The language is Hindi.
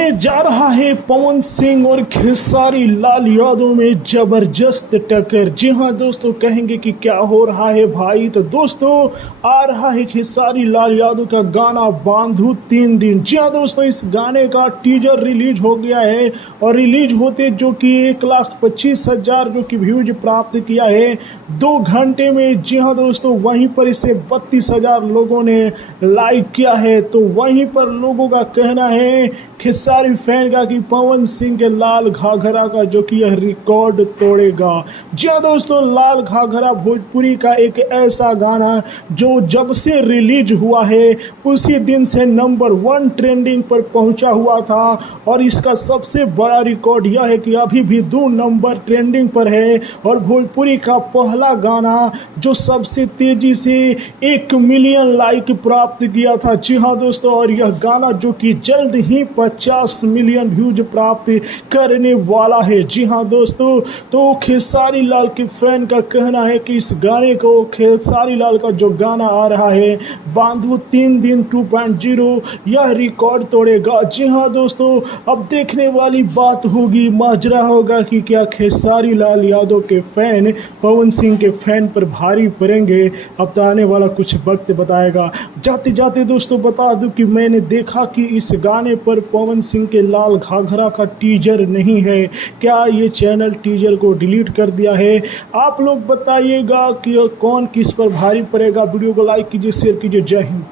होने जा रहा है पवन सिंह और खेसारी लाल यादव में जबरदस्त टक्कर। जी हाँ दोस्तों, कहेंगे कि क्या हो रहा है भाई, तो दोस्तों आ रहा है खेसारी लाल यादव का गाना बांधू 3 दिन। जी हाँ दोस्तों, इस गाने का टीजर रिलीज हो गया है और रिलीज होते जो कि 1,25,000 जो कि व्यूज प्राप्त किया है 2 घंटे में। जी हाँ दोस्तों, वहीं पर इसे 32,000 लोगों ने लाइक किया है। तो वहीं पर लोगों का कहना है खेसारी फैन का कि पवन सिंह के लाल घाघरा का जो कि यह रिकॉर्ड तोड़ेगा। जी हाँ दोस्तों, लाल घाघरा भोजपुरी का एक ऐसा गाना जो जब से रिलीज हुआ है उसी दिन से नंबर 1 ट्रेंडिंग पर पहुंचा हुआ था। और इसका सबसे बड़ा रिकॉर्ड यह है कि अभी भी 2 नंबर ट्रेंडिंग पर है और भोजपुरी का पहला गाना जो सबसे तेजी से 1 मिलियन लाइक प्राप्त किया था। जी हाँ दोस्तों, और यह गाना जो कि जल्द ही 50 मिलियन व्यूज प्राप्त करने वाला है। जी हाँ दोस्तों, तो खेसारी लाल के फैन का कहना है कि इस गाने को, खेसारी लाल का जो गाना आ रहा है बांधू 3 दिन 2.0, यह रिकॉर्ड तोड़ेगा। जी हाँ दोस्तों, अब देखने वाली बात होगी, माजरा होगा कि क्या खेसारी लाल यादव के फैन पवन सिंह के फैन पर भारी पड़ेंगे। अब तो आने वाला कुछ वक्त बताएगा। जाते जाते दोस्तों बता दूं कि मैंने देखा कि इस गाने पर पवन सिंह के लाल घाघरा का टीजर नहीं है। क्या ये चैनल टीजर को डिलीट कर दिया है? आप लोग बताइएगा कि कौन किस पर भारी पड़ेगा। वीडियो को लाइक कीजिए, शेयर कीजिए। जय हिंद।